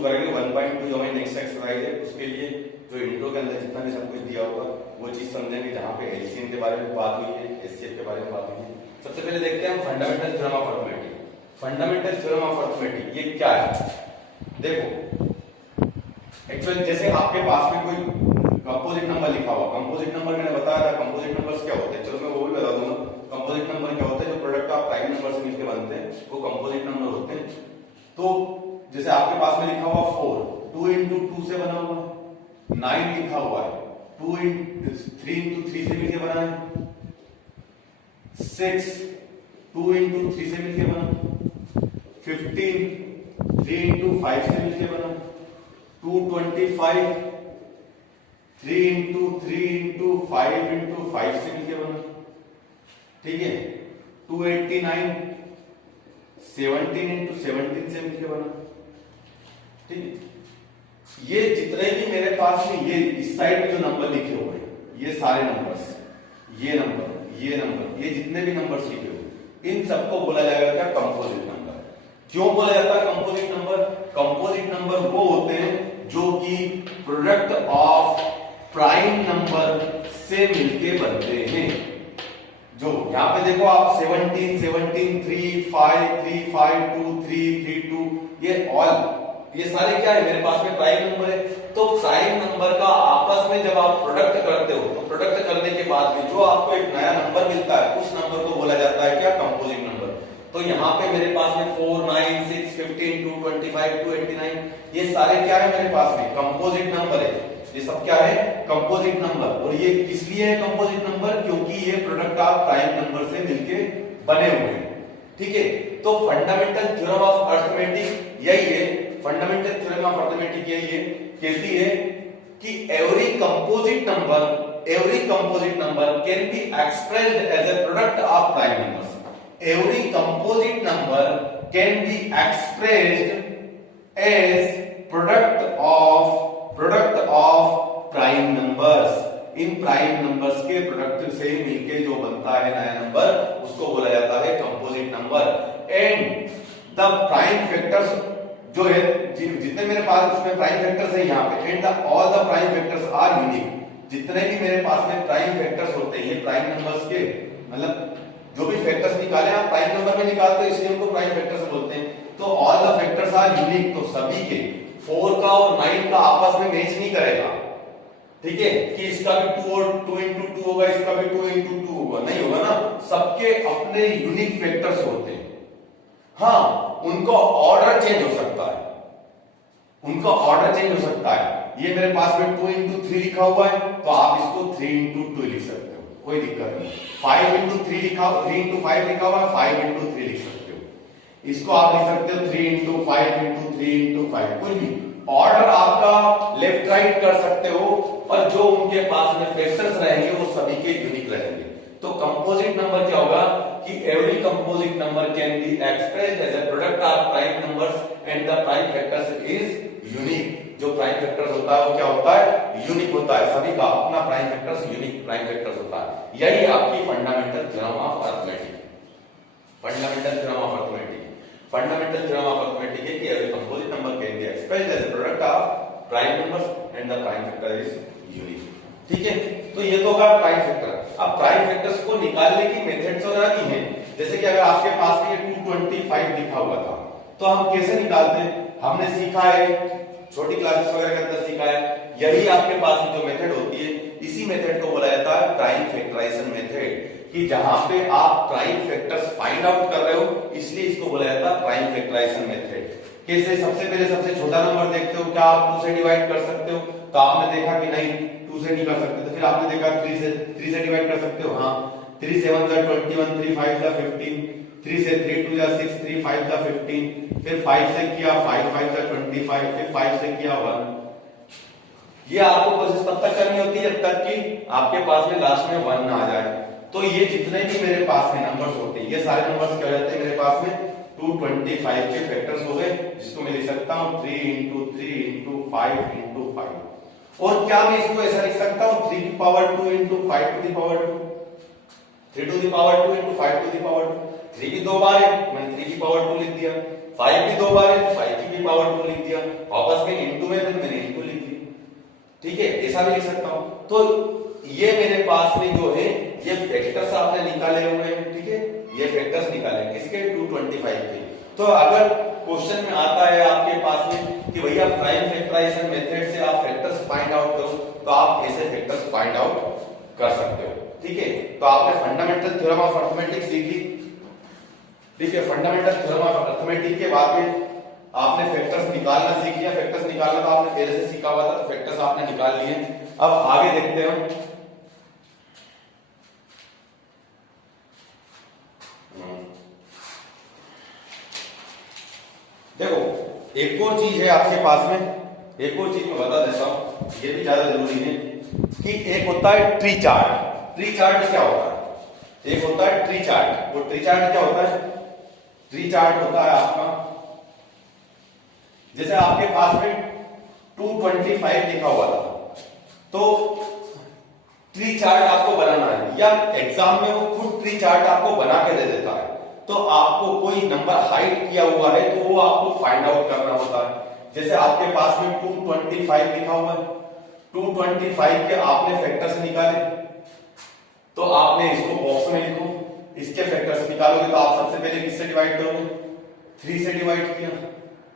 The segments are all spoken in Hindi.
शुरू करेंगे 1.2 जो हमारी नेक्स्ट एक्सरसाइज है उसके लिए जो इंट्रो के अंदर जितना भी सब कुछ दिया होगा वो चीज समझेंगे, जहाँ पे एलसीएम के बारे में बात हुई है, एचसीएफ के बारे में बात हुई है। सबसे पहले देखते हैं हम fundamental theorem of arithmetic. Fundamental theorem of arithmetic ये क्या है? देखो एक्चुअली जैसे आपके पास में कोई कंपोजिट नंबर लिखा हुआ, कंपोजिट नंबर मैंने बताया था कंपोजिट नंबर्स क्या होते हैं, चलो मैं वो भी बता दूंगा। कंपोजिट नंबर क्या होता है? जो प्रोडक्ट ऑफ प्राइम नंबर से मिलकर बनते हैं वो कंपोजिट नंबर होते हैं। तो जैसे आपके पास में लिखा हुआ 4 2 इंटू 2 से बना हुआ है, 9 लिखा हुआ है 3 इंटू 3 से मिलकर बना है, 6 2 इंटू 3 से मिलकर बना, 15 3 इंटू 5 से मिलकर बना, 225 3 इंटू 3 इंटू 5 इंटू 5 से मिलकर बना, ठीक है। 289 17 इंटू 17 से मिलकर बना, ठीक है। ये जितने भी मेरे पास में ये इस साइड में जो नंबर लिखे हुए हैं, ये सारे नंबर्स, ये नंबर, ये नंबर, ये जितने भी नंबर्स लिखे हुए इन सबको बोला जाएगा क्या? Composite number. क्यों बोला जाता है कंपोजिट नंबर? कंपोजिट नंबर वो होते हैं जो कि प्रोडक्ट ऑफ प्राइम नंबर से मिलके बनते हैं। जो यहां पे देखो आप 17 17 3 5 3 5 2 3 3 2 ये सारे क्या है मेरे पास में? प्राइम नंबर है। तो प्राइम नंबर का आपस में जब आप प्रोडक्ट करते हो तो प्रोडक्ट करने के बाद में जो आपको एक नया नंबर मिलता है उस नंबर को बोला जाता है क्या? Composite number. तो यहाँ पे मेरे पास में 4 9 6 15 2 25 289 ये सारे क्या है मेरे पास में? कंपोजिट नंबर है। ये सब क्या है? Composite number. और ये किस लिए है कंपोजिट नंबर? क्योंकि ये प्रोडक्ट ऑफ प्राइम नंबर से मिलके बने हुए हैं, ठीक है। तो फंडामेंटल थ्योरम ऑफ अर्थमेटिक यही है। फंडामेंटल थ्योरम ऑफ अर्थमेटिक यही है, कहती है कि every composite number can be expressed as a product of prime numbers. Every composite number can be expressed as product of prime numbers. इन प्राइम नंबर्स के प्रोडक्ट से मिलके जो बनता है नया नंबर उसको बोला जाता है composite number. And the prime factors जो है जितने मेरे पास इसमें प्राइम फैक्टर्स है यहाँ पे, and all the prime factors are unique. जितने भी मेरे पास में प्राइम फैक्टर्स होते हैं ये प्राइम नंबर्स के, मतलब जो भी फैक्टर्स निकाले आप प्राइम नंबर में निकालते हो इसलिए उनको प्राइम फैक्टर्स बोलते हैं। तो all the factors are unique. तो सभी के 4 का और 9 का आपस में मैच नहीं करेगा, ठीक है, कि इसका भी 2 और 2 इंटू 2 होगा, इसका भी 2 इंटू 2 होगा, नहीं होगा ना। सबके अपने यूनिक फैक्टर्स होते हैं। हाँ, उनका ऑर्डर चेंज हो सकता है, उनका ऑर्डर चेंज हो सकता है। ये मेरे पास में 2 इंटू 3 लिखा हुआ है तो आप इसको 3 इंटू 2 लिख सकते हो, कोई दिक्कत नहीं। 5 इंटू 3 लिखा, 3 इंटू 5 लिखा हुआ है, 5 इंटू 3 लिख सकते हो। इसको आप लिख सकते हो 3 इंटू 5 इंटू 3 इंटू 5, कुछ भी ऑर्डर आपका लेफ्ट राइट कर सकते हो। और जो उनके पास में फैक्टर्स रहेंगे वो सभी के यूनिक रहेंगे। तो कंपोजिट नंबर क्या होगा कि every composite number can be expressed as a product of prime numbers and the prime factors is unique. जो प्राइम फैक्टर्स होता है वो क्या होता है? यूनिक होता है। सभी का अपना prime factors unique prime factors होता है। यही आपकी fundamental theorem of arithmetic. Fundamental theorem of arithmetic, fundamental theorem of arithmetic है कि every composite number can be expressed as a product of prime numbers and the prime factor is unique, ठीक है। तो ये तो होगा प्राइम फैक्टर। अब प्राइम फैक्टर्स को निकालने की मेथड्स वगैरह भी हैं। जैसे कि अगर आपके पास में 225 लिखा हुआ था तो हम कैसे निकालते हैं? हमने सीखा है, छोटी क्लासेस वगैरह के अंदर सीखा है। यही आपके पास में जो मेथड होती है इसी मेथड को बोला जाता है प्राइम फैक्टराइजेशन मेथड, कि जहां पे आप प्राइम फैक्टर्स फाइंड आउट कर रहे हो इसलिए इसको बोला जाता है प्राइम फैक्टराइजेशन मेथड। कैसे? सबसे पहले सबसे छोटा नंबर देखते हो, क्या आप 2 से डिवाइड कर सकते हो? तो आपने देखा कि नहीं 2 से नहीं कर सकते, तो फिर आपने देखा 3 से डिवाइड कर सकते हो। हाँ, 3 7 21, 3 5 15, 3 से 3 2 6, 3 5 15, फिर 5 से किया 5 5 25, फिर 5 से किया 1। ये आपको कोशिश तब तक करनी होती है जब तक कि आपके पास में लास्ट में 1 ना आ जाए। तो ये जितने भी मेरे पास में नंबर्स होते हैं ये सारे नंबर्स क्या हो जाते हैं मेरे पास में 225 के फैक्टर्स हो गए, जिसको मैं लिख सकता हूं 3 इंटू 3 इंटू 5 इंटू 5। और क्या मैं इसको ऐसा लिख सकता हूं 3 की power 2 into 5 to the power 2, 3 to the power 2 into 5 to the power 2। 3 की 2 बार है, मैंने 3 की पावर 2 लिख दिया। 5 भी 2 बार है, 5 की भी पावर 2 लिख दिया, वापस में इनटू में तो मैंने इनटू लिख दिया। ठीक है, ऐसा भी लिख सकता हूं। तो ये मेरे पास में जो है ये फैक्टर्स आपने निकाले हुए हैं। ठीक है, ये फैक्टर्स निकाले किसके 225 के। तो अगर क्वेश्चन में आता है आपके पास में कि भैया प्राइम फैक्टराइजेशन मेथड से आप फैक्टर्स फाइंड आउट करो, तो आप ऐसे फैक्टर्स फाइंड आउट कर सकते हो। ठीक है, तो आपने फंडामेंटल थ्योरम ऑफ अरिथमेटिक सीख ली। ठीक है, फंडामेंटल थ्योरम ऑफ अरिथमेटिक के बाद में आपने फैक्टर्स निकालना सीख लिया। फैक्टर्स निकालना तो आपने पहले से सीखा हुआ था, तो फैक्टर्स आपने निकाल लिए। अब आगे देखते हैं। देखो एक और चीज है आपके पास में, एक और चीज मैं बता देता हूं, ये भी ज्यादा जरूरी है कि एक होता है ट्री चार्ट। ट्री चार्ट क्या होता है? एक होता है ट्री चार्ट। वो ट्री चार्ट क्या होता है? ट्री चार्ट होता है आपका, जैसे आपके पास में 225 लिखा हुआ था, तो ट्री चार्ट आपको बनाना है, या एग्जाम में वो खुद ट्री चार्ट आपको बना के दे देता है। तो आपको कोई नंबर हाइड किया हुआ है तो वो आपको फाइंड आउट करना होता है। जैसे आपके पास में 225 लिखा हुआ है, 225 के आपने फैक्टर्स निकाले, तो आपने इसको बॉक्स में लिखो, इसके फैक्टर्स निकालोगे तो आप सबसे पहले किससे डिवाइड करोगे? 3 से डिवाइड किया,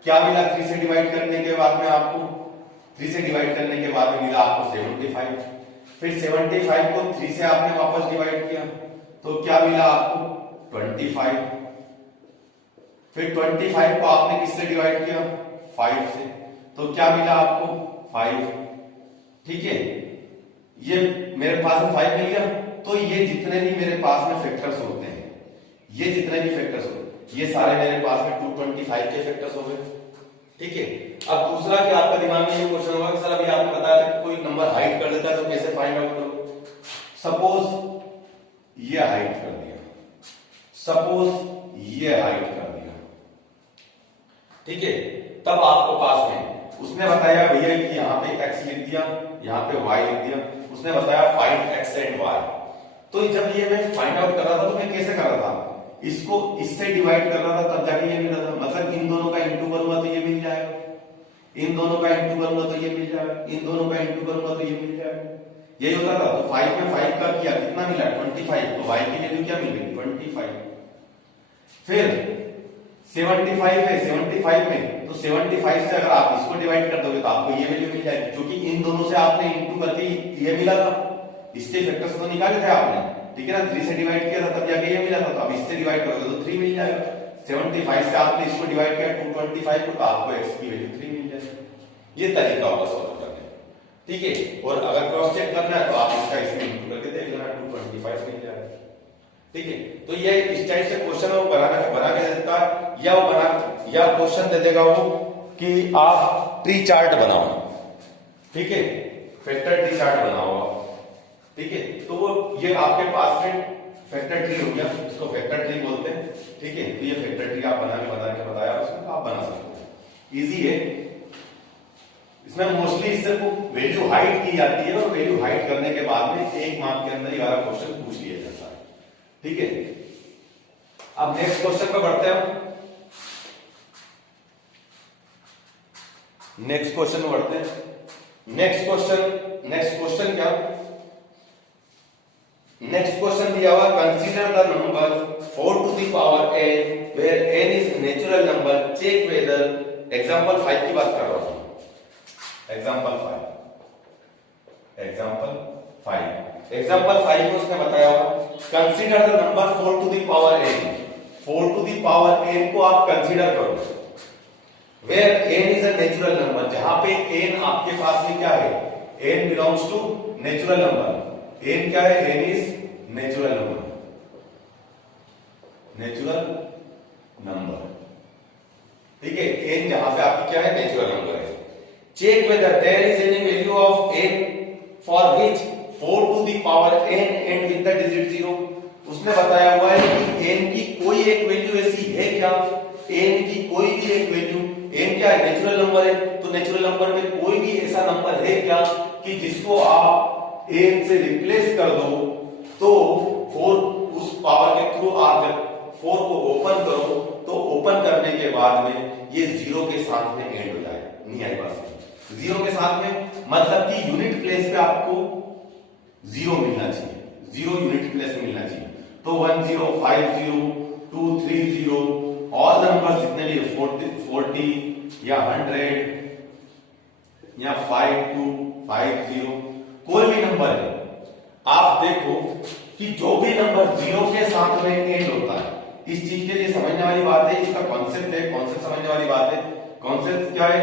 क्या मिला? 3 से डिवाइड करने के बाद में आपको 3 से डिवाइड करने के बाद में मिला आपको 75। फिर 75 को 3 से आपने वापस डिवाइड किया तो क्या मिला आपको? 25। फिर 25 को आपने किससे डिवाइड किया? 5 से, तो क्या मिला आपको? 5। ठीक है, ये मेरे पास में 5 मिल गया। तो ये जितने भी मेरे पास में फैक्टर्स होते हैं, ये जितने भी फैक्टर्स होते हैं, ये सारे मेरे पास में 225 के फैक्टर्स हो गए। ठीक है, अब दूसरा क्या आपका दिमाग में ये क्वेश्चन होगा कि सर अभी आपने बताया था कि कोई नंबर हाइड कर देता है तो कैसे फाइंड आउट करो? सपोज ये हाइड कर दिया, सपोज ये हाइड कर दिया। ठीक है, तब आपको पास में उसने बताया भैया कि यहाँ पे x लिख दिया, यहाँ पे y लिख दिया, उसने बताया फाइंड x एंड y। तो जब ये मैं फाइंड आउट कर रहा था तो मैं कैसे कर रहा था? इसको इससे डिवाइड कर रहा था, तब जाके ये मिला था। मतलब इन दोनों का इंटू करूंगा तो ये मिल जाएगा, इन दोनों का इंटू करूंगा तो ये मिल जाएगा, इन दोनों का इंटू करूंगा तो ये मिल जाएगा। यही होता था। तो 5 में 5 का किया, कितना मिला? 25। तो y की वैल्यू क्या मिल गई? 25। फिर 75 है, 75 में तो 75 से अगर आप इसको डिवाइड कर दोगे तो आपको ये वैल्यू मिल जाएगी, क्योंकि इन दोनों से आपने इंटू करके ये मिला था। इसके फैक्टर्स तो निकाले थे आपने, ठीक है ना? 3 से डिवाइड किया था तब जाके ये मिला था। तो अब इससे डिवाइड करोगे तो 3 मिल जाएगा। 75 से आपने इसको डिवाइड किया 225 को, तो आपको x की वैल्यू 3 मिल जाएगी। ये तरीका होगा सॉल्व करने का। ठीक है, और अगर क्रॉस चेक करना है तो आप इसका इसमें इंटू करके देख लेना, 225 मिल जाएगा। ठीक है, तो ये इस टाइप से क्वेश्चन वो बना के देता है, या क्वेश्चन दे देगा वो कि आप ट्री चार्ट बनाओ। ठीक है, फैक्टर ट्री चार्ट बनाओ। ठीक है, तो वो ये आपके पास में फैक्टर ट्री हो गया, इसको फैक्टर ट्री बोलते हैं। ठीक है, तो ये फैक्टर ट्री आप बना के बताया उसमें, आप बना सकते हैं, इजी है। इसमें मोस्टली इससे वैल्यू हाइड की जाती है, और वैल्यू हाइड करने के बाद में 1 मार्क के अंदर ही वाला क्वेश्चन पूछ लिया जाता है। ठीक है, अब नेक्स्ट क्वेश्चन पे बढ़ते हैं। नेक्स्ट क्वेश्चन में बढ़ते हैं। नेक्स्ट क्वेश्चन क्या? नेक्स्ट क्वेश्चन दिया हुआ, consider the number 4 to the power n where n is natural number, check whether. Example 5 की बात कर रहा हूं। एग्जांपल 5 में उसने बताया होगा, consider the number 4 to the power n। 4 to the power n को आप कंसीडर करो, where n is a natural number, जहां पे n आपके पास में क्या है? n belongs to natural number. n क्या है? n is natural number. ठीक है, n जहां पे आपकी क्या है? नेचुरल नंबर है। Check whether there is any value of n for which 4 to the power n and with the digit 0। उसने बताया हुआ है कि n की कोई एक वैल्यू ऐसी है क्या? n की कोई भी एक वैल्यू, n क्या है? नेचुरल नंबर है, तो नेचुरल नंबर में कोई भी ऐसा नंबर है क्या कि जिसको आप n से रिप्लेस कर दो तो 4 उस पावर के थ्रू आप 4 को ओपन करो तो ओपन करने के बाद में ये 0 के साथ में एंड हो जाए, नहीं आई बात 0 के साथ में, मतलब कि यूनिट प्लेस पे आपको 0 मिलना चाहिए, 0 यूनिट प्लेस मिलना चाहिए। तो 1 0 5 0 2 3 0 ऑल द नंबर्स जितने भी 40 या 100 या 5 2 5 0 कोई भी नंबर है, आप देखो कि जो भी नंबर 0 के साथ में एंड होता है, इस चीज के लिए समझने वाली बात है, इसका कॉन्सेप्ट है, कॉन्सेप्ट समझने वाली बात है। कॉन्सेप्ट क्या है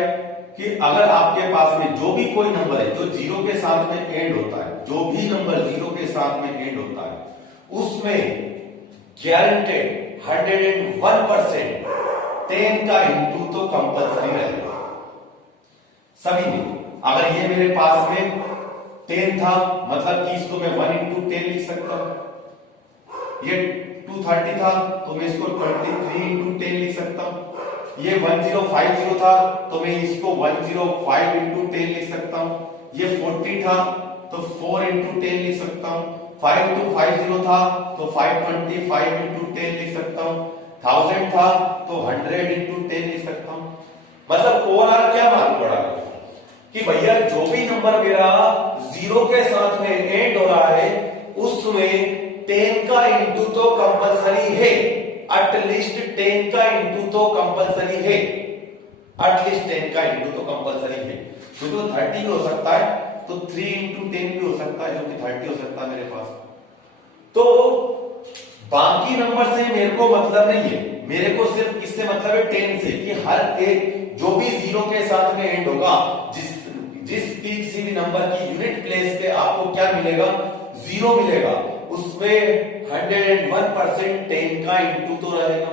कि अगर आपके पास में जो भी कोई नंबर है जो 0 के साथ में एंड होता है, जो भी नंबर 0 के साथ में एंड होता है, उसमें गारंटेड 101% 10 का इंटू तो कंपलसरी रहेगा सभी में। अगर ये मेरे पास में 10 था, मतलब कि इसको मैं 1 इंटू 10 लिख सकता हूं। ये 230 था तो मैं इसको 23 इंटू 10 लिख सकता हूं। ये 1050 था तो मैं इसको 105 इंटू 10 लिख सकता हूं। ये 40 था तो 4 इंटू 10 लिख सकता हूं। 5250 था तो 525 इंटू 10 लिख सकता हूं। 1000 था तो 100 इंटू 10 लिख सकता हूं। मतलब ओवरऑल क्या मालूम पड़ा कि भैया जो भी नंबर मेरा 0 के साथ में एंड हो रहा है उसमें 10 का इंटू तो कंपलसरी है, एटलीस्ट 10 का इंटू तो कंपलसरी है, एटलीस्ट 10 का इंटू तो कंपलसरी है। क्योंकि तो 30 भी हो सकता है तो 3 इंटू 10 भी हो सकता है, जो कि 30 हो सकता है मेरे पास। तो बाकी नंबर से मेरे को मतलब नहीं है, मेरे को सिर्फ किससे मतलब है 10 से, कि हर एक जो भी 0 के साथ में एंड होगा, जिस किसी भी नंबर की यूनिट प्लेस पे आपको क्या मिलेगा 0 मिलेगा, उसमें 101% 10 का इंटू तो रहेगा।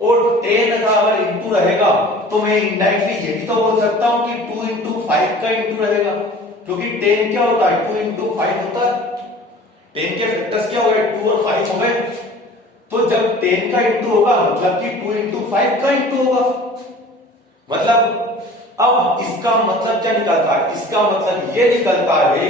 और 10 का अगर इंटू रहेगा तो मैं इनडायरेक्टली ये भी तो बोल सकता हूं कि 2 इंटू 5 का इंटू रहेगा, क्योंकि 10 क्या होता है 2 इंटू 5 होता है। 10 के फैक्टर्स क्या हो गए 2 और 5 हो गए, तो जब 10 का इंटू होगा मतलब कि 2 इंटू 5 का इंटू होगा। मतलब अब इसका मतलब क्या निकलता है, इसका मतलब ये निकलता है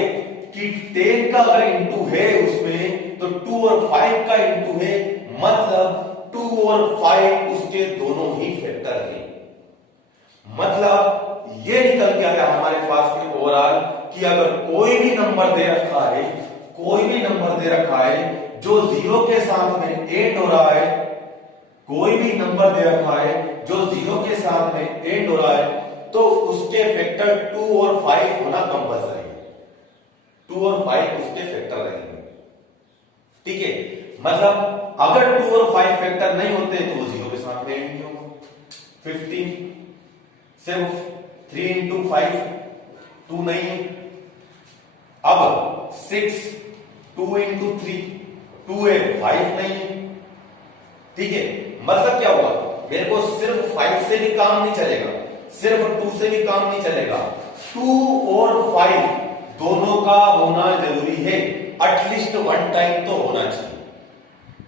कि 10 का अगर इंटू है उसमें तो 2 और 5 का इंटू है, मतलब 2 और 5 उसके दोनों ही फैक्टर हैं। मतलब ये निकल के आया हमारे पास में ओवरऑल कि अगर कोई भी नंबर दे रखा है, कोई भी नंबर दे रखा है जो 0 के साथ में एंड हो रहा है, कोई भी नंबर दे रखा है जो 0 के साथ में एंड हो रहा है, तो उसके फैक्टर 2 और 5 होना कंपलसरी है। 2 और 5 उसके फैक्टर रहेंगे, ठीक है। मतलब अगर 2 और 5 फैक्टर नहीं होते तो वो 0 के साथ में एंड नहीं होगा। 15 सिर्फ 3 इंटू 5 2 नहीं है। अब 6 2 इंटू 3 2 है 5 नहीं है, ठीक है। मतलब क्या हुआ, मेरे को सिर्फ 5 से भी काम नहीं चलेगा, सिर्फ 2 से भी काम नहीं चलेगा, 2 और 5 दोनों का होना जरूरी है, एटलीस्ट 1 टाइम तो होना चाहिए,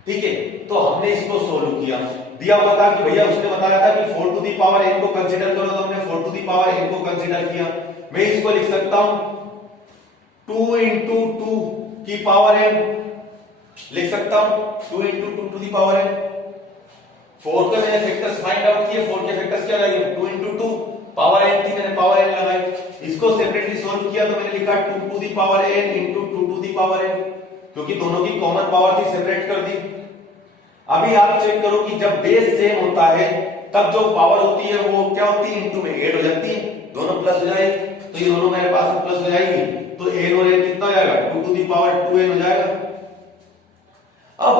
ठीक है। तो हमने इसको सोल्व किया, दिया हुआ था कि भैया उसने बताया था कि 4 टू दी पावर n को कंसीडर करो, तो हमने 4 टू दी पावर n को कंसीडर किया। मैं इसको लिख सकता हूं 2 इंटू 2 की पावर n, लिख सकता हूं 2 into 2 to the power n। 4 के मैंने फैक्टर्स फाइंड आउट किए, 4 के फैक्टर्स क्या लगे 2 इंटू 2 पावर n थी, मैंने पावर n लगाई। इसको सेपरेटली सोल्व किया तो मैंने लिखा 2 to the power n into 2 to the power n, क्योंकि दोनों की कॉमन पावर थी, सेपरेट कर दी। अभी आप चेक करो कि जब बेस सेम होता है तब जो पावर होती है वो क्या होती है, इंटू में ऐड हो जाती है, दोनों प्लस हो जाएगी, तो ये दोनों मेरे पास प्लस हो जाएगी, तो n और n कितना हो जाएगा 2 टू दी पावर 2n हो जाएगा। अब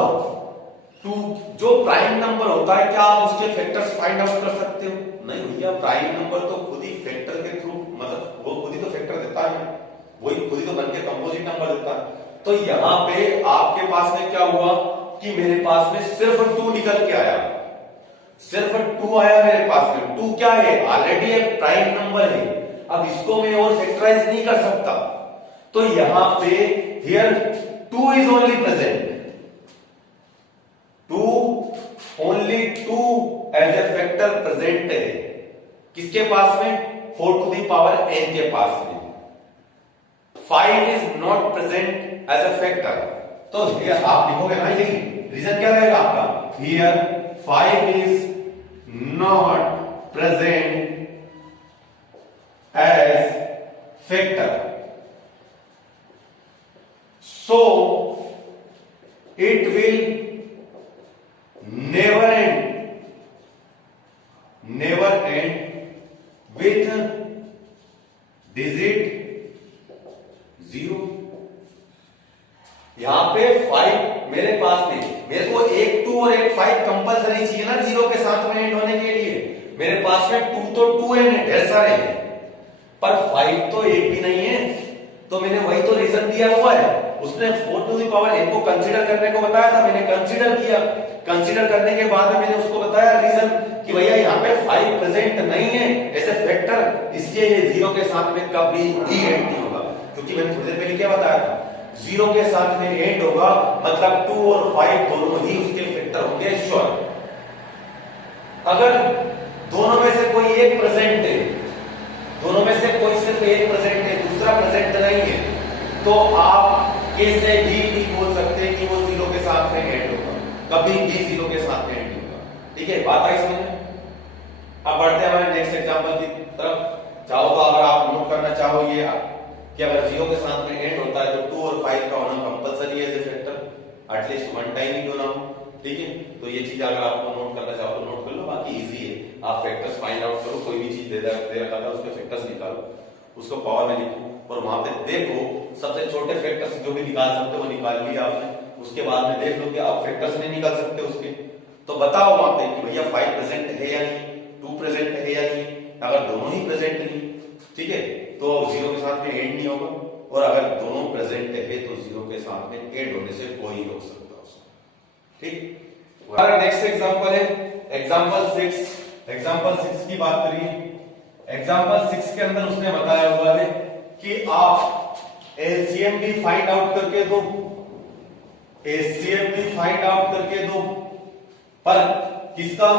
2 जो प्राइम नंबर होता है, क्या आप उसके फैक्टर्स फाइंड आउट कर सकते हो? नहीं भैया, प्राइम नंबर तो खुद ही फैक्टर के थ्रू, मतलब वो खुद ही तो फैक्टर देता है, वही खुद ही तो बनके कंपोजिट नंबर देता है। तो यहां पे आपके पास में क्या हुआ कि मेरे पास में सिर्फ 2 निकल के आया, सिर्फ 2 आया मेरे पास में। 2 क्या है, ऑलरेडी एक प्राइम नंबर है, अब इसको मैं और फैक्टराइज नहीं कर सकता, तो यहां पे here 2 is only present, 2 only 2 as a factor present है, किसके पास में 4 टू दी पावर n के पास में। 5 is not present as a factor, तो ये आप लिखोगे ना, यही रीजन क्या रहेगा आपका here 5 is not present as factor, so it will never end with digit 0। यहां पे 5 मेरे पास नहीं, मेरे को एक 2 और एक 5 कंपलसरी चाहिए ना 0 के साथ में एंड होने के लिए। मेरे पास में 2 तो 2 है, ढेर सारे हैं, पर 5 तो एक भी नहीं है। तो मैंने वही तो रीजन दिया हुआ है, उसने 4 टू द पावर n को कंसीडर करने को बताया था, मैंने कंसीडर किया। कंसीडर करने के बाद में मैंने उसको बताया रीजन कि भैया यहाँ पे 5 प्रेजेंट नहीं है एज ए फैक्टर, इसलिए ये 0 के साथ में कभी भी एंड नहीं होगा। क्योंकि मैंने थोड़ी देर पहले क्या बताया था, 0 के साथ में एंड होगा मतलब 2 और 5 दोनों ही उसके फैक्टर होंगे श्योर। अगर दोनों में से कोई एक प्रेजेंट है, दोनों में से कोई सिर्फ एक प्रेजेंट है, दूसरा प्रेजेंट नहीं है, तो आप कैसे भी बोल सकते हैं कि वो 0 के साथ में एंड होगा, कभी भी 0 के साथ में एंड होगा। ठीक है, बात आई समझ में? अब बढ़ते हैं हमारे नेक्स्ट एग्जांपल की तरफ। चाहो तो अगर आप नोट करना चाहो ये कि अगर 0 के साथ में एंड होता है तो 2 और 5 का होना कंपलसरी है as a factor, at least one time ही क्यों ना हो। ठीक है, तो ये चीज अगर आपको नोट करना चाहो तो नोट कर लो, बाकी इजी है। आप फैक्टर्स फाइंड आउट करो, कोई भी चीज दे रखा था उसके फैक्टर्स निकालो, उसको पावर में लिखो और वहां पे देखो सबसे छोटे फैक्टर्स जो भी निकाल सकते हो वो निकाल लिया आपने। उसके बाद में देख लो कि आप फैक्टर्स नहीं निकाल सकते उसके, तो बताओ वहां पे कि भैया 5 प्रेजेंट है या नहीं, 2 प्रेजेंट है या नहीं। अगर दोनों ही प्रेजेंट नहीं, ठीक है, तो 0 के साथ में एंड नहीं होगा, और अगर दोनों प्रेजेंट है तो 0 के साथ में एंड होने से कोई रोक सकता उसको। ठीक, हमारा नेक्स्ट एग्जांपल है एग्जांपल 6। एग्जांपल 6 की बात करिए। एग्जांपल 6 के अंदर उसने बताया हुआ है कि आप एलसीएम भी फाइंड आउट करके दो, एलसीएम भी फाइंड आउट करके दो, पर किसका?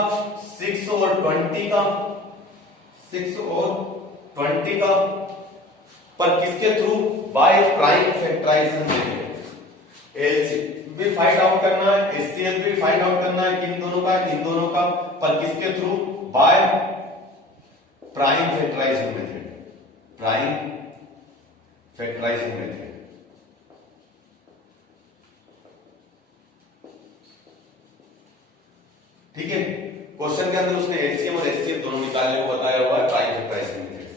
6 और 20 का, 6 और 20 का, पर किसके through? By prime factorization method. LCM भी फाइंड आउट करना है, एचसीएफ भी फाइंड आउट करना है, इन दोनों का, पर किसके through? By prime factorization method, prime factorization method. ठीक है, क्वेश्चन के अंदर उसने एलसीएम और एचसीएफ दोनों निकालने को बताया हुआ है प्राइम फैक्टराइजेशन मेथड।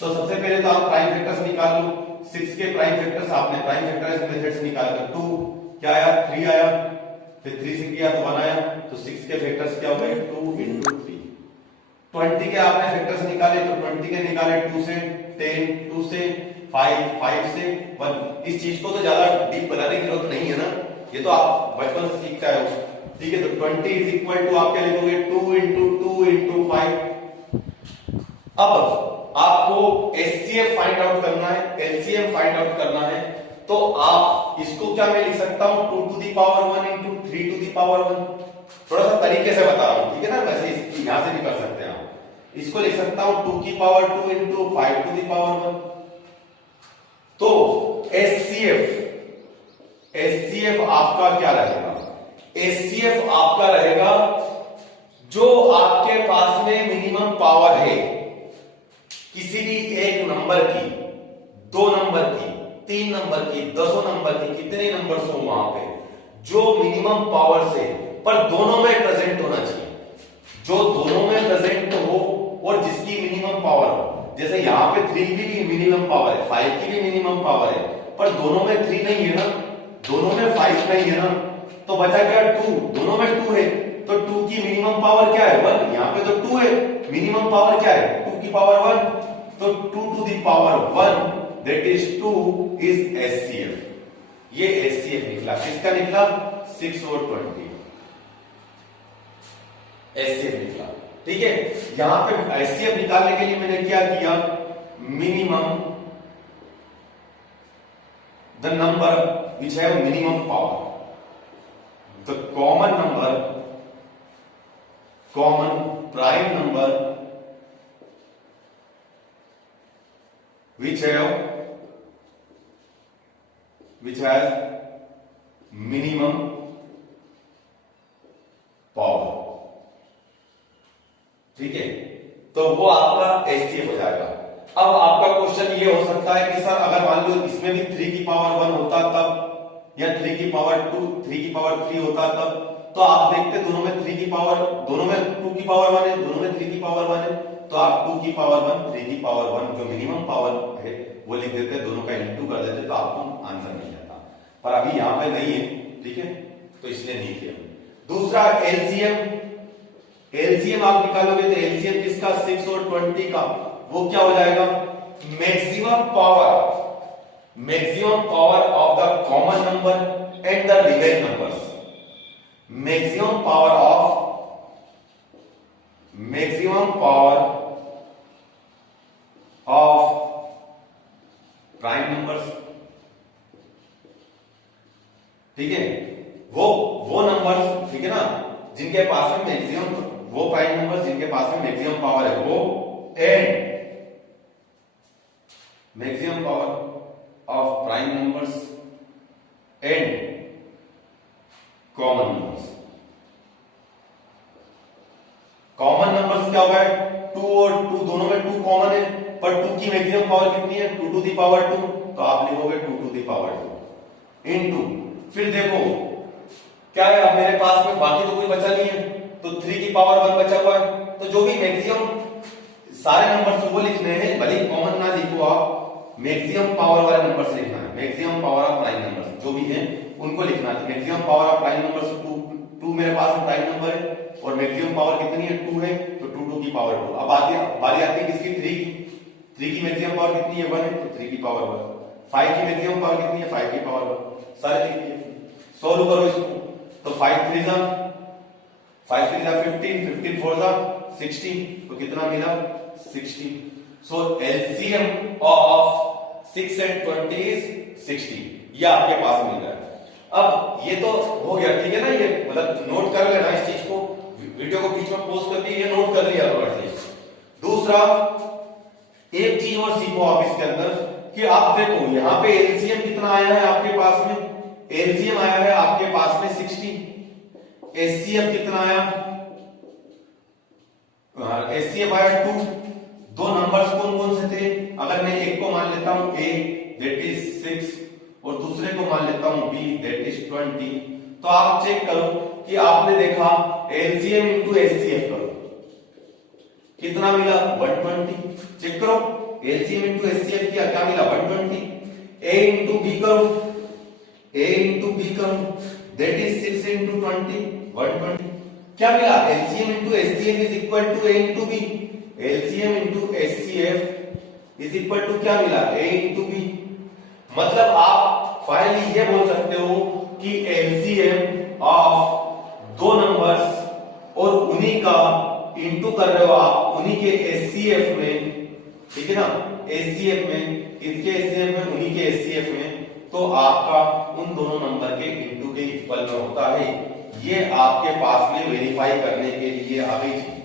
तो सबसे पहले तो आप प्राइम फैक्टर्स निकाल लो। 6 के प्राइम फैक्टर्स आपने प्राइम फैक्टराइजेशन मेथड से निकाल कर 2 क्या आया? 3 आया, फिर 3 से किया तो 1 आया, तो 6 के फैक्टर्स क्या हुए? 2 into 3। 20 के आपने फैक्टर्स निकाले, तो 20 के निकाले 2 से 10, 2 से 5, 5 से 1। इस चीज को तो ज्यादा डीप बनाने की जरूरत नहीं है ना, ये तो आप बचपन से सीखता है। ठीक है, तो 20 इज इक्वल टू आप क्या लिखोगे? 2 into 2 into 5। अब आपको एचसीएफ फाइंड आउट करना है, एलसीएम फाइंड आउट करना है, तो आप इसको क्या मैं लिख सकता हूं? 2 to the power 1 into 3 to the power 1। थोड़ा सा तरीके से बता रहा हूं, ठीक है ना, वैसे यहां से भी कर सकते हैं आप। इसको लिख सकता हूं 2 की power 2 into 5 to the power 1। तो एचसीएफ आपका क्या रहेगा? एचसीएफ आपका रहेगा जो आपके पास में मिनिमम पावर है किसी भी एक नंबर की, 2 नंबर की, 3 नंबर की, 10 नंबर की, कितने नंबर्स हो वहां पे, जो मिनिमम पावर से, पर दोनों में प्रेजेंट होना चाहिए, जो दोनों में प्रेजेंट हो और जिसकी मिनिमम पावर हो। जैसे यहां पे 3 की भी मिनिमम पावर है, 5 की भी मिनिमम पावर है, पर दोनों में 3 नहीं है ना, दोनों में 5 नहीं है ना, तो बचा क्या? 2। दोनों में 2 है, तो 2 की मिनिमम पावर क्या है? 1। यहां पे तो 2 है, मिनिमम पावर क्या है? 2 की पावर 1, तो 2 to the power 1 that is 2 is HCF। ये HCF निकला, किसका निकला? 6 और 20 HCF निकला। ठीक है, यहां पे HCF निकालने के लिए मैंने क्या किया? Minimum the number which have minimum power, the common prime number which has minimum तो वो आपका एचसीएफ हो जाएगा। अब आपका क्वेश्चन ये हो सकता है कि सर अगर मान लो इसमें भी 3 की पावर 1 होता तब, या 3 की पावर 2, 3 की पावर 3 होता तब, तो आप देखते दोनों में 3 की पावर, दोनों में 2 की पावर 1 है, दोनों में 3 की पावर 1 है, तो आप 2 की पावर 1, 3 की पावर 1 जो मिनिमम पावर है वो लिख देते, दोनों का इंटू कर देते, तो आपको आंसर मिल जाता। पर अभी यहां पे नहीं है, ठीक है, तो इसलिए नहीं किया। दूसरा एलसीएम, एलसीएम आप निकालोगे तो एलसीएम किसका, 6 और 20 का, वो क्या हो जाएगा, maximum power, maximum power of the common number and the real numbers, maximum power of, maximum power of prime numbers, ठीक है, वो नंबर्स, ठीक है ना, जिनके पास में मैक्सिमम, वो प्राइम नंबर्स जिनके पास में मैक्सिमम पावर है वो, and maximum power of prime numbers and common numbers. Common numbers क्या होगा, 2 और 2 दोनों में 2 कॉमन है, पर 2 की मैक्सिमम पावर कितनी है, 2 टू द पावर 2, तो आप लिखोगे 2 टू द पावर 2 इनटू, फिर देखो क्या है, अब मेरे पास में बाकी तो कोई बचा नहीं है, तो 3 की पावर 1 बचा हुआ है, तो जो भी मैक्सिमम सारे नंबर्स वो लिखने हैं, भले ही कॉमन ना लिखो आप, मैक्सिमम पावर वाले नंबर्स लिखना है, maximum power of prime numbers जो भी हैं उनको लिखना है। Maximum power of prime numbers 2 मेरे पास में प्राइम नंबर है, और मैक्सिमम पावर कितनी है, 2 है, तो 2 की पावर 2। अब बारी आती है किसकी, 3 की, 3 की मैक्सिमम पावर कितनी है, 1 है, तो 3 की पावर 1। 5 की मैक्सिमम पावर कितनी है, 5 की पावर 1। सारे लिख दिए, सॉल्व करो इसको, तो 5 3 जा 15, 15 4 जा 16, तो कितना मिला, 16। सो एलसीएम ऑफ 6 and 20 is 60, ये आपके पास मिल रहा है। अब ये तो हो गया, ठीक है ना, ये मतलब नोट कर लेना इस चीज को, वीडियो को बीच में पॉज करके ये नोट कर लिया करो चीज। दूसरा एक चीज और सीखो आप इसके अंदर कि आप देखो यहां पे एलसीएम कितना आया है आपके पास में, एलसीएम आया है आपके पास में 60, एचसीएफ कितना आया, एचसीएफ आया 2। दो नंबर्स कौन कौन से थे, अगर मैं एक को मान लेता हूं a दैट इज 6 और दूसरे को मान लेता हूं b दैट इज 20, तो आप चेक करो कि आपने देखा एलसीएम इनटू एचसीएफ करो कितना मिला, 120। चेक करो एलसीएम इनटू एचसीएफ किया, क्या मिला, 120। a इनटू b करो, a इनटू b करो दैट इज 6 इनटू 20, 120। क्या मिला, LCM into HCF is equal to a into b, LCM into HCF is equal to क्या मिला, a इनटू b। मतलब आप फाइनली ये बोल सकते हो कि एलसीएम ऑफ दो नंबर्स और उन्हीं का इंटू कर रहे हो आप उन्हीं के एचसीएफ में, ठीक है ना, एचसीएफ में, किसके एचसीएफ में, उन्हीं के एचसीएफ में, तो आपका उन दोनों नंबर के इंटू के इक्वल में होता है। ये आपके पास में वेरीफाई करने के लिए आ गई थी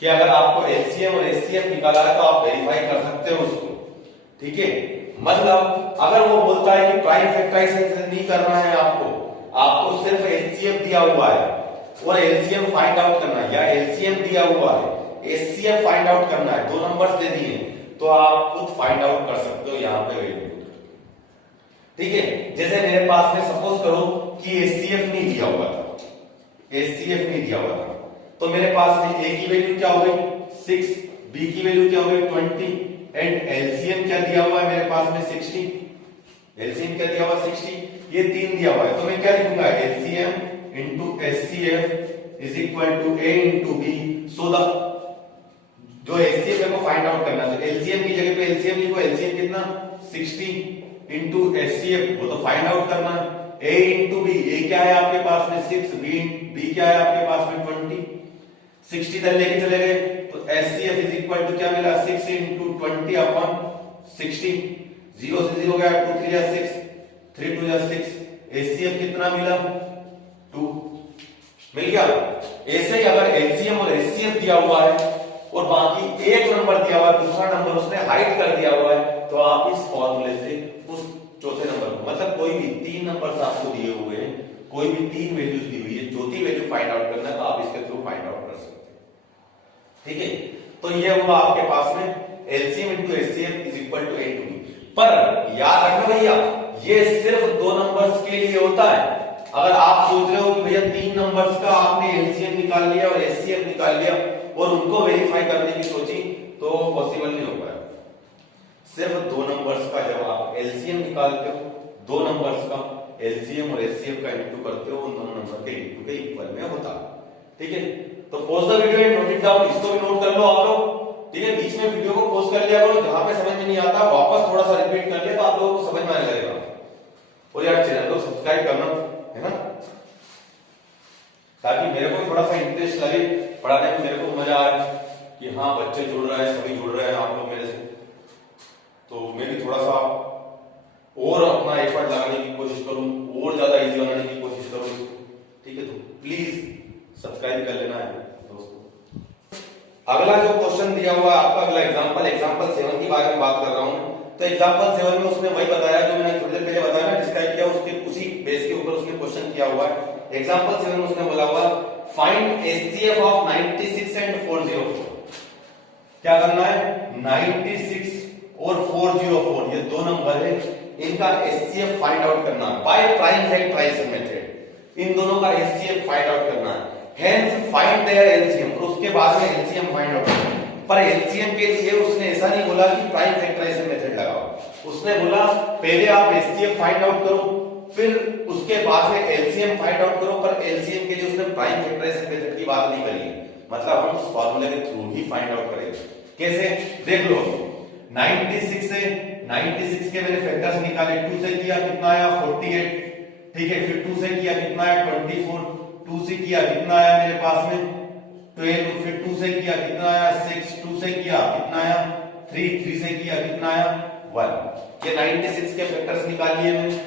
कि अगर आपको एलसीएम और एचसीएफ निकाला है तो आप वेरीफाई कर सकते हो उसको, ठीक है। मतलब अगर वो बोलता है कि प्राइम फैक्टराइजेशन नहीं करना है आपको सिर्फ एचसीएफ दिया हुआ है और एलसीएम फाइंड आउट करना है, या एलसीएम दिया हुआ है एचसीएफ फाइंड आउट करना है, दो नंबर्स दे दिए, तो आप खुद फाइंड आउट कर सकते हो यहाँ पे वैल्यू, ठीक है। जैसे मेरे पास में सपोज करो कि एचसीएफ नहीं दिया हुआ था, एचसीएफ नहीं दिया हुआ था, तो मेरे पास में ए की वैल्यू क्या हो गई 6, बी की वैल्यू क्या हो गई 20 एंड एलसीएम क्या दिया हुआ है मेरे पास में 60, एलसीएम क्या दिया हुआ 60, ये 3 दिया हुआ है, तो मैं क्या लिखूंगा LCM into HCF is equal to a into b. So the जो एचसीएफ को फाइंड आउट करना है, तो एलसीएम की जगह पे एलसीएम लिखो, एलसीएम कितना 60 इनटू एचसीएफ वो तो फाइंड आउट करना है, ए इनटू बी, ए क्या है आपके पास में 6, बी क्या है आपके पास में 20, 60 तक लेके चले गए, तो एचसीएफ इज इक्वल टू क्या मिला 6 इनटू 20 अपॉन 60, 0 से 0 गया, 2 3 या 6, 3 2 या 6, एचसीएफ कितना मिला 2 मिल गया। ऐसे ही अगर एलसीएम और एचसीएफ दिया हुआ है और बाकी एक नंबर दिया हुआ है, दूसरा नंबर उसने हाइड कर दिया हुआ है, तो आप इस फॉर्मूले से उस चौथे नंबर को, मतलब कोई भी 3 नंबर्स आपको दिए हुए हैं, कोई भी 3 वैल्यूज दी हुई है, चौथी वैल्यू फाइंड आउट करना है तो आप इसके थ्रू फाइंड आउट कर सकते हैं, ठीक है। तो ये हुआ आपके पास में LCM into HCF is equal to a to b. पर याद रखना भैया, ये सिर्फ दो नंबर्स के लिए होता है। अगर आप सोच रहे हो कि भैया तीन नंबर्स का आपने एलसीएम निकाल लिया और एचसीएफ निकाल लिया और उनको वेरीफाई करने की सोची, तो पॉसिबल नहीं हो पाया। सिर्फ दो नंबर्स का जब आप एलसीएम निकालते हो, दो नंबर्स का एलसीएम और एचसीएफ का इंटू करते हो, उन दोनों नंबर के इंटू के इक्वल में होता है। ठीक है, तो pause the video and note it down. इसको भी नोट कर लो आप लोग। ठीक है, बीच में वीडियो को पॉज कर लिया करो, जहां पे समझ में नहीं आता वापस थोड़ा सा रिपीट कर लिया तो आप लोगों को समझ में आने लगेगा। और यार चैनल को सब्सक्राइब करना है ना, ताकि मेरे को थोड़ा सा इंटरेस्ट लगे पढ़ाने में, मेरे को मजा आए कि हाँ बच्चे जुड़ रहे हैं, सभी जुड़ रहे हैं आप लोग मेरे से, तो मैं भी थोड़ा सा और अपना एफर्ट लगाने की कोशिश करूं और ज्यादा इजी बनाने की कोशिश करूं इसको। ठीक है, तो प्लीज सब्सक्राइब कर लेना है दोस्तों। अगला जो क्वेश्चन दिया हुआ है आपका, अगला एग्जांपल 7 की बारे में बात कर रहा हूं। तो एग्जांपल 7 में उसने वही बताया जो मैंने थोड़ी देर पहले बताया ना, डिस्क्राइब किया, उसके उसी बेस के ऊपर उसने क्वेश्चन किया हुआ है। एग्जांपल 7 में उसने बोला हुआ फाइंड एचसीएफ ऑफ 96 एंड 404। क्या करना है, 96 और 404 ये दो नंबर है, इनका एचसीएफ फाइंड आउट करना है बाय प्राइम फैक्टराइजेशन मेथड। इन दोनों का एचसीएफ फाइंड आउट करना है, हेंस फाइंड देयर एलसीएम, और उसके बाद में एलसीएम फाइंड आउट करना है। पर एलसीएम के लिए उसने ऐसा नहीं बोला कि प्राइम फैक्टराइजेशन मेथड लगाओ, उसने बोला पहले आप एचसीएफ फाइंड आउट करो, फिर उसके बाद में एलसीएम फाइंड आउट करो। पर एलसीएम के लिए उसने प्राइम फैक्टराइजेशन मेथड की बात नहीं करी है, मतलब हम उस फार्मूले के थ्रू ही फाइंड आउट करेंगे। कैसे, देख लो, 96 से 96 के मैंने फैक्टर्स निकाले, 2 से किया कितना आया 48। ठीक है, फिर 2 से किया कितना आया 24, 2 से किया कितना आया मेरे पास में 12, फिर 2 से किया कितना आया 6, 2 से किया कितना आया 3, 3 से किया कितना आया 1। ये 96 के फैक्टर्स निकाल लिए मैंने।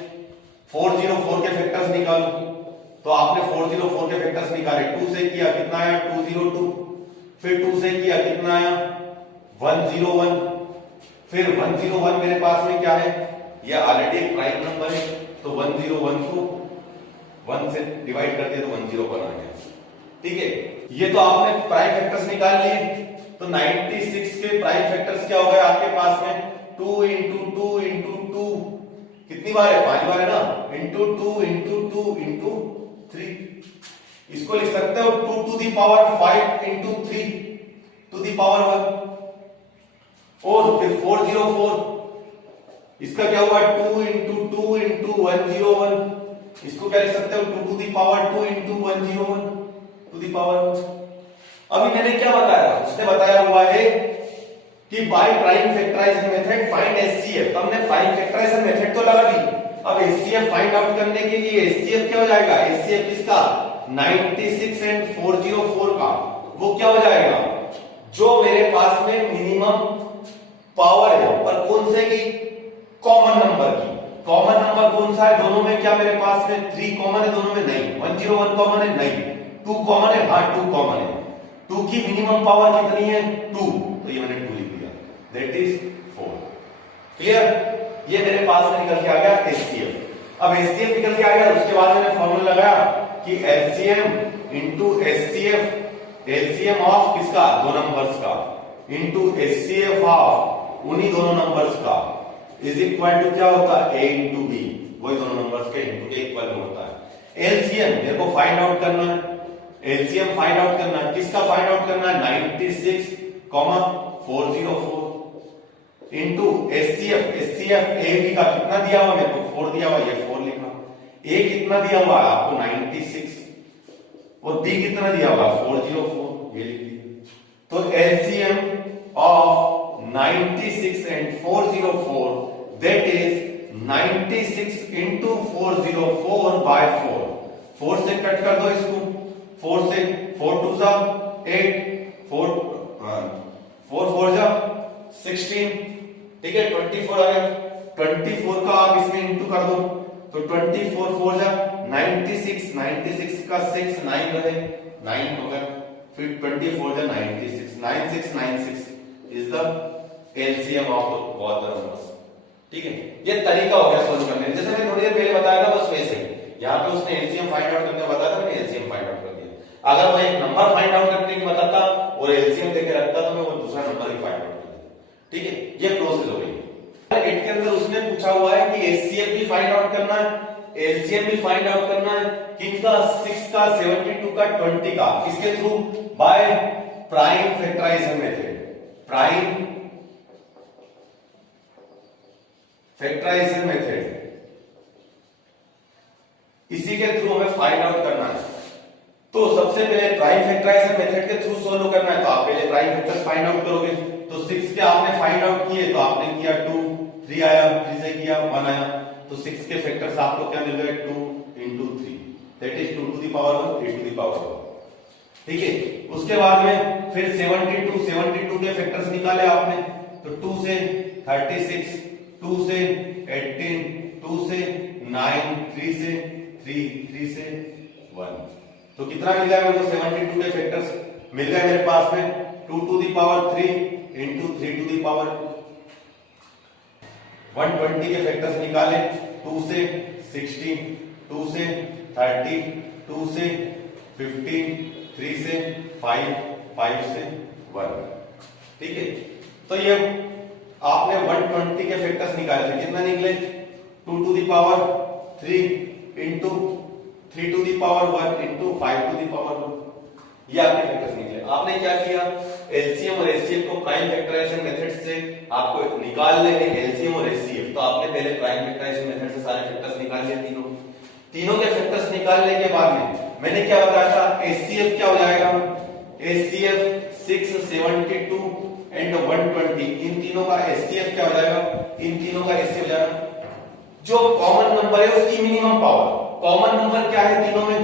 404 के फैक्टर्स निकालो, तो आपने 404 के फैक्टर्स निकाले, 2 से किया कितना आया 202, फिर 2 से किया कितना आया 101, फिर 101 मेरे पास में क्या है, ये ऑलरेडी एक प्राइम नंबर है, तो 101 को 1 से डिवाइड कर दिया तो 101 आ गया। ठीक है, ये तो आपने प्राइम फैक्टर्स निकाल लिए। तो 96 के प्राइम फैक्टर्स क्या हो गए आपके पास में, 2 इंटू 2 इंटू 2, कितनी बार है, 5 बार है ना, इंटू 2 इंटू 2 इंटू 3। इसको लिख सकते हो 2 to the power 5 into 3 to the power 1। और फिर 404, इसका क्या हुआ 2 इंटू 2 इंटू 101, इसको क्या लिख सकते हो 2 to the power 2 into 101 to the power. अभी मैंने क्या बताया, उसने बताया हुआ है कि by prime factorization method find HCF. तो हमने प्राइम फैक्टराइजेशन मेथड तो लगा दी, अब एचसीएफ फाइंड आउट करने के लिए एचसीएफ क्या हो जाएगा, एचसीएफ किसका 96 एंड 404 का, वो क्या हो जाएगा, जो मेरे पास में मिनिमम पावर है, पर कौन से की, कॉमन नंबर की। कॉमन नंबर कौन सा है दोनों में, क्या मेरे पास में 3 कॉमन है दोनों में, नहीं। 101 कॉमन है, नहीं। 2 कॉमन है, हाँ 2 कॉमन है। 2 की मिनिमम पावर कितनी है 2, तो ये मैंने 2 लिख दिया, दैट इज 4। क्लियर, ये मेरे पास में निकल के आ गया एचसीएफ। अब एचसीएफ निकल के आ गया, उसके बाद मैंने फॉर्मूला लगाया कि LCM into HCF, LCM of किसका, दो नंबर्स का, इंटू एचसीएफ ऑफ उन्हीं दोनों नंबर्स का, इज इक्वल टू क्या होता है, ए इंटू बी, वही दोनों नंबर्स के इंटू के इक्वल में होता है। एलसीएम मेरे को फाइंड आउट करना है, एलसीएम फाइंड आउट करना है, किसका फाइंड आउट करना है 96, 404 into HCF, HCF a b का कितना दिया हुआ मेरे को 4 दिया हुआ, ये 4 लिखना। ए कितना दिया हुआ आपको 96 और बी कितना दिया हुआ 404, ये लिख दिया। तो LCM of 96 and 404 that is 96 into 404 by 4। 4 से कट कर दो इसको, 4 से 4 2 जा 8, 4 4 जा 16, ठीक है 24 आ गया। 24 का आप इसमें इंटू कर दो, तो 24 4 जा 96, 96 का 6 9 रहे 9 हो गया, फिर 24 जा 96, 9696 is the LCM of both the numbers. ठीक है, ये तरीका हो गया सोल्व करने, जैसे मैंने थोड़ी देर पहले बताया था बस वैसे ही। यहाँ पे उसने एलसीएम फाइंड आउट करने बताया था, मैंने एलसीएम फाइंड आउट कर दिया। अगर वो एक नंबर फाइंड आउट करने की बताता और एलसीएम देके रखता तो मैं वो दूसरा नंबर भी फाइंड आउट कर देता। ठीक है, ये प्रोसेस हो गई। एट के अंदर उसने पूछा हुआ है कि एचसीएफ भी फाइंड आउट करना है, एलसीएम भी फाइंड आउट करना है, किनका 6 का 72 का 20 का, किसके through, by prime factorization method, prime factorization method, इसी के थ्रू हमें फाइंड आउट करना है। तो सबसे पहले प्राइम फैक्टराइजेशन मेथड के थ्रू सोल्व करना है, तो आप पहले प्राइम फैक्टर्स फाइंड आउट करोगे। तो 6 के आपने फाइंड आउट किए, तो आपने किया 2, 3 आया, 3 से किया 1 आया, तो 6 के फैक्टर्स आपको क्या मिल गए, 2 into 3, that is 2 to the power 1, 3 to the power 1। ठीक है, उसके बाद में फिर 72 के फैक्टर्स निकाले आपने, तो 2 से 36, 2 से 18, 2 से 9, 3 से 1, तो कितना मिल गया मेरे को, 72 के फैक्टर्स मिल गए मेरे पास में, 2 to the power 3 into 3 to the power 120 के फैक्टर्स निकाले, 2 से 16, 2 से 30, 2 से 15, 3 से 5, 5 से 1। ठीक है, तो ये आपने 120 के फैक्टर्स निकाले थे, कितना निकले, 2 to the power 3 into 3 to the power 1 into 5 to the power 1, ये आपके फैक्टर्स निकले। आपने क्या किया, एलसीएम और एचसीएफ को प्राइम फैक्टराइजेशन मेथड से आपको निकालने हैं, एलसीएम और एचसीएफ, तो आपने पहले प्राइम फैक्टराइजेशन मेथड से सारे फैक्टर्स निकाल लिए, तीनों के फैक्टर्स निकालने के बाद में मैंने क्या बताया था, एचसीएफ क्या हो जाएगा, एचसीएफ 6, 72 एंड 120, इन तीनों का एचसीएफ क्या हो जाएगा, इन तीनों का एचसीएफ हो जाएगा, जो कॉमन नंबर है उसकी मिनिमम पावर। कॉमन नंबर क्या है तीनों में,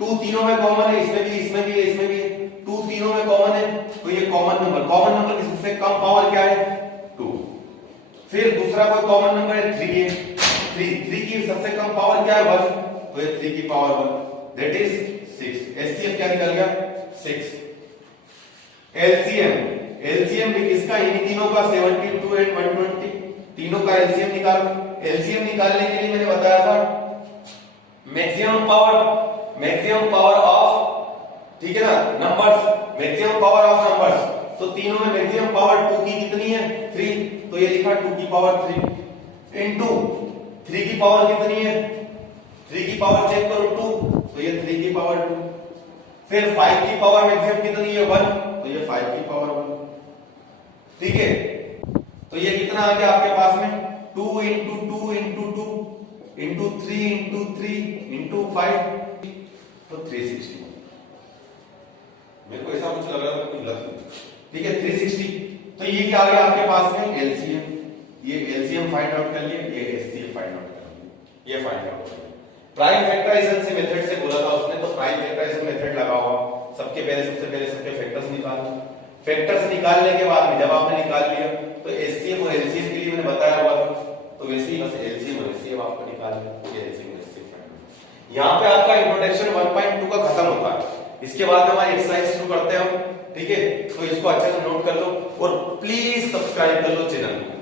2 तीनों में कॉमन है, इसमें भी, इसमें भी, इसमें भी 2 तीनों में कॉमन है, तो ये कॉमन नंबर की सबसे कम पावर क्या है, 2। फिर दूसरा कोई कॉमन नंबर है 3 है, 3 की सबसे कम पावर क्या है, 1, तो ये 3 की पावर 1, दैट इज 6। एचसीएफ क्या निकल गया, 6। एलसीएम भी किसका, इन तीनों का 72 एंड 120, तीनों का एलसीएम निकाल। एलसीएम निकालने के लिए मैंने बताया था मैक्सिमम पावर ऑफ, ठीक है ना, numbers, maximum power of numbers, तो तीनों में मैक्सिमम पावर 2 की कितनी है, 3, तो ये लिखा 2 की पावर 3 इनटू 3 की पावर कितनी है, 3 की पावर चेक करो 2, तो ये 3 की पावर 2, फिर 5 की पावर मैक्सिमम कितनी है, 1, तो ये 5 की पावर 1। ठीक है, तो ये कितना आ गया आपके पास में, 2 into 2 into 2 into 3 into 3 into 5, तो 360। मेरे को ऐसा कुछ लग रहा था, कुछ गलत नहीं। ठीक है, 360, तो ये क्या आ गया आपके पास में, एलसीएम, ये एलसीएम फाइंड आउट कर लिए, ये एचसीएफ फाइंड आउट कर लिए, ये फाइंड आउट कर लिए। प्राइम फैक्टराइजेशन से मेथड से बोला था उसने, तो प्राइम फैक्टराइजेशन मेथड लगा हुआ, सबसे पहले सबके फैक्टर्स निकालना। फैक्टर्स निकालने के बाद में जब आपने निकाल लिया, तो एचसीएफ और एलसीएम के लिए मैंने बताया हुआ था, तो वैसे ही बस एलसीएम और एचसीएफ आपको निकालना है, ये एलसीएम और एचसीएफ फाइंड। यहां पे आपका इंट्रोडक्शन 1.2 का खत्म होता है, इसके बाद हमारी एक्सरसाइज शुरू करते हैं हम। ठीक है, तो इसको अच्छे से नोट कर लो और प्लीज सब्सक्राइब कर लो चैनल को।